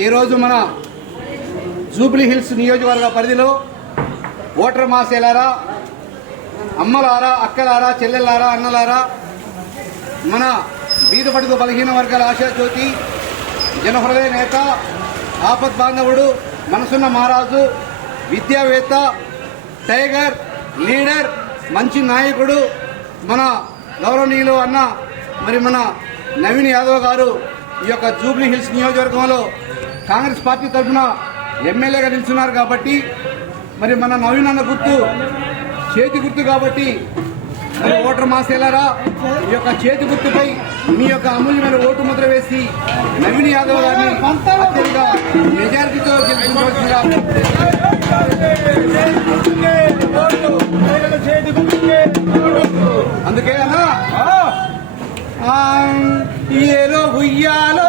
ఈరోజు మన Jubilee hills నియోజకవర్గ పరిధిలో ఓటర్ మాసేలారా, అమ్మలారా, అక్కలారా, చెల్లెల్లారా, అన్నలారా, మన బీదపడుగు బలహీన వర్గాల ఆశాజ్యోతి, జనహృదయ నేత, ఆపద్ బాంధవుడు, మనసున్న మహారాజు, విద్యావేత్త, టైగర్ లీడర్, మంచి నాయకుడు, మన గౌరవనీయులు అన్న మన నవీన్ యాదవ్ గారు ఈ యొక్క జూబ్లీ హిల్స్ నియోజకవర్గంలో కాంగ్రెస్ పార్టీ తరఫున ఎమ్మెల్యేగా నిలుచున్నారు. కాబట్టి మన నవీన్ అన్న గుర్తు చేతి గుర్తు. కాబట్టి ఓటర్ మాసేలారా, ఈ యొక్క చేతి గుర్తుపై మీ యొక్క అమూల్యమైన ఓటు ముద్ర వేసి నవీన్ యాదవ్ గారిని అత్యధిక మెజారిటీతో గెలిపించవలసిందిగా. అందుకే అన్నా ఏలో ఉయ్యాలో